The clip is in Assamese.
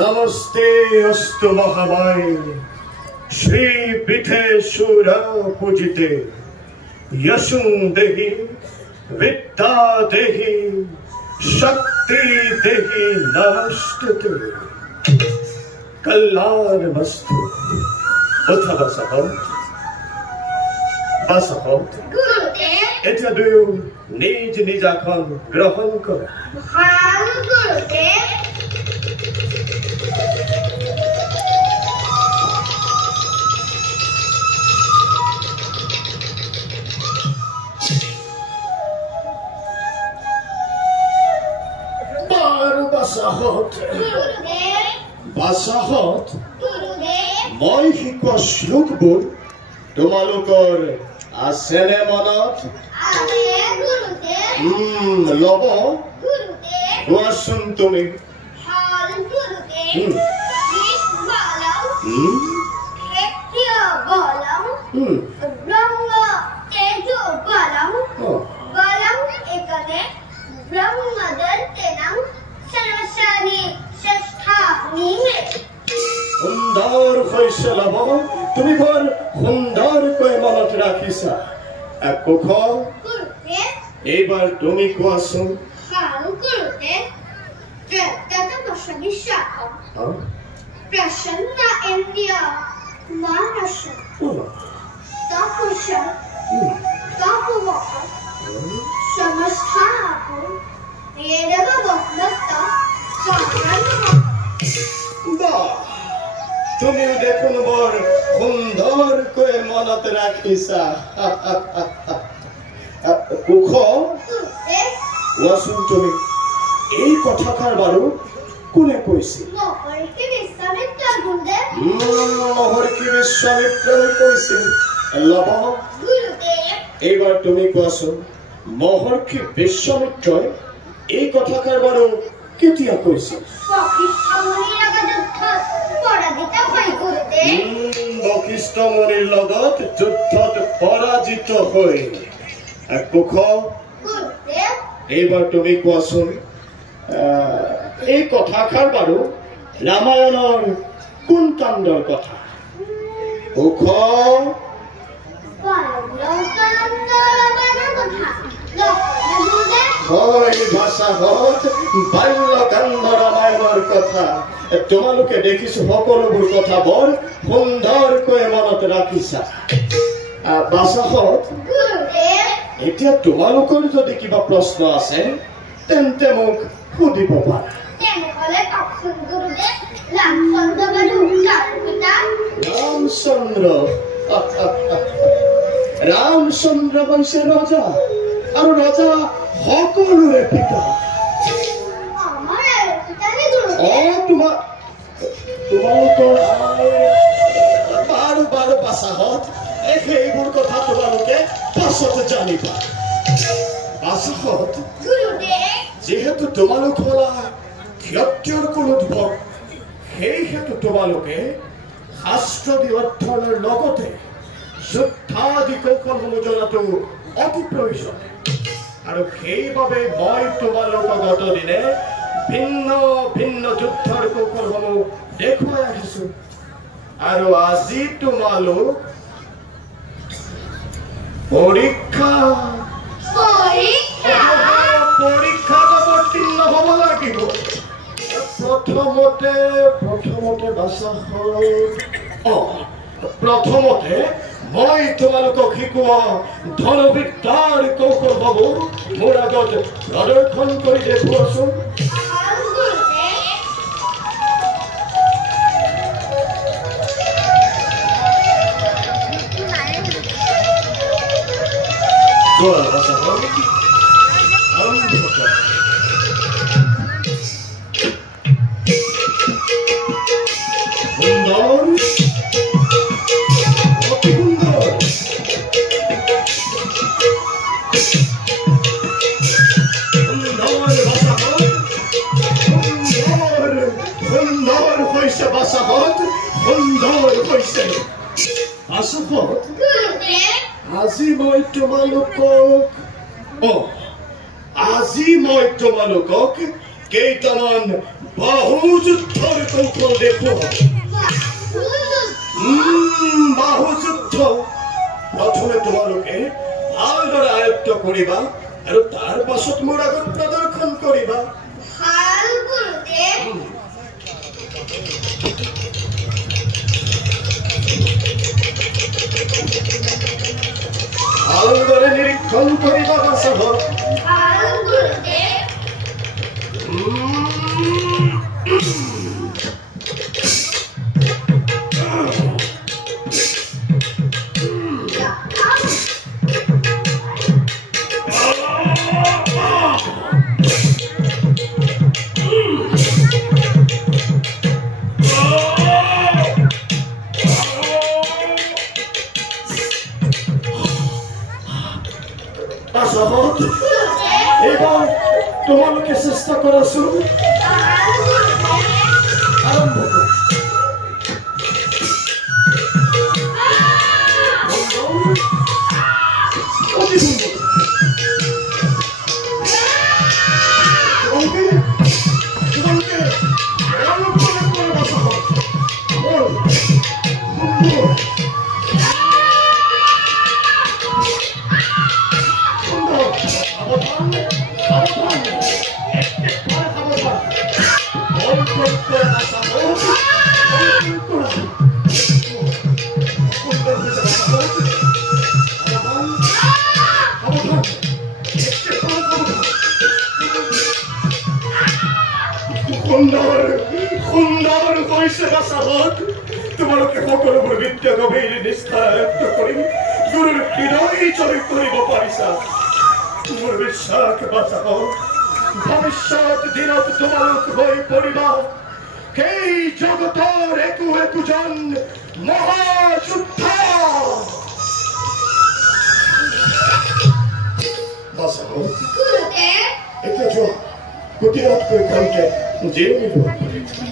नमस्ते अस्तु महामाये श्री विठेश्वर पूजिते यशुं देहि विद्या देहि शक्ति देहि नमस्ते कल्याणमस्तु उठ बसहत এতিয়া দুয়ো নিজ নিজ আসন গ্রহণ কৰা বাসাহত মই শিকোৱা শ্লোকবোৰ তোমালোকৰ আছেনে মনত লব কোৱাচোন তুমি সুন্দৰ হৈছে লব তুমি বৰ সুন্দৰকৈ মনত ৰাখিছা কুখ এইবাৰ তুমি কোৱাচোন प्रसन्न इंद्रिय मानस तपुष तपुवः समस्थापो येदव बहुमत তুমি দেখুন বৰ সুন্দৰকৈ মনত ৰাখিছা কুখ কোৱাচোন তুমি এই কথাষাৰ বাৰু কোনে কৈছিল মহৰ্ষি বিশ্বামিত্ৰই কৈছিল লব এইবাৰ তুমি কোৱাচোন মহৰ্ষি বিশ্বামিত্ৰই এই কথাষাৰ বাৰু কেতিয়া কৈছিল বশিষ্ঠ মুনিৰ লগত যুদ্ধত পৰাজিত হৈ কুখ এইবাৰ তুমি কোৱাচোন এই কথাষাৰ বাৰু ৰামায়ণৰ কোন কাণ্ডৰ কথা কুখ ভাষাহত বাল্যকাণ্ড ৰামায়ণৰ কথা তোমালোকে দেখিছো সকলোবোৰ কথা বৰ সুন্দৰকৈ মনত ৰাখিছা বাসাহত গুৰুদেৱ এতিয়া তোমালোকৰ যদি কিবা প্ৰশ্ন আছে তেন্তে মোক সুধিব পাৰা তেনেহ'লে কওকচোন গুৰুদেৱ ৰামচন্দ্ৰ বাৰু কাৰ পিতা ৰামচন্দ্ৰ হৈছে ৰজা আৰু ৰজা সকলোৰে পিতা আমাৰ আৰু পিতানে গুৰুদেৱ তোমালোকৰ বাৰু বাসাহত সেইবোৰ কথা তোমালোকে পাছতে জানিবা বাসাহত গুৰুদেৱ যেহেতু তোমালোক হলা ক্ষত্ৰিয়ৰ কুলত ভক্ত সেই হেতু তোমালোকে শাস্ত্ৰাদি অধ্যয়নৰ লগতে যুদ্ধাদি কৌশলসমূহ জনাটো অতি প্ৰয়োজন আৰু সেইবাবে মই তোমালোকক গতদিনে ভিন্ন ভিন্ন যুদ্ধৰ কৌশলসমূহ দেখুৱাই আহিছো আৰু আজি তোমালোক পৰীক্ষাত অৱতীৰ্ণ হ'ব লাগিব প্ৰথমতে মই তোমালোকক শিকোৱা ধনুবিদ্যাৰ কৌশলসমূহ মোৰ আগত প্ৰদৰ্শন কৰি দেখুৱাচোন আজি মই তোমালোকক কেইটামান বাহুযুদ্ধৰ কৌশল দেখুৱাম বাহুযুদ্ধ প্ৰথমে তোমালোকে ভালদৰে আয়ত্ত কৰিবা আৰু তাৰ পাছত মোৰ আগত প্ৰদৰ্শন কৰিবা ভালদৰে নিৰীক্ষণ কৰিবা বাসাহত এইবাৰ তোমালোকে চেষ্টা কৰাচোন আৰম্ভ সুন্দৰ কৈছে বাসাহত তোমালোকে সকলোবোৰ বিদ্যা গভীৰ নিষ্ঠা আয়ত্ত কৰি গুৰুৰ হৃদয় জয় কৰিব পাৰিছা মোৰ বিশ্বাস বাসাহত ভৱিষ্যত দিনত তোমালোক হৈ পৰিবা সেই জগতৰ একোজন মহাযোদ্ধা বাসাহত এতিয়া যোৱা কুটিৰতকৈ ভালকে জিৰণি লোৱা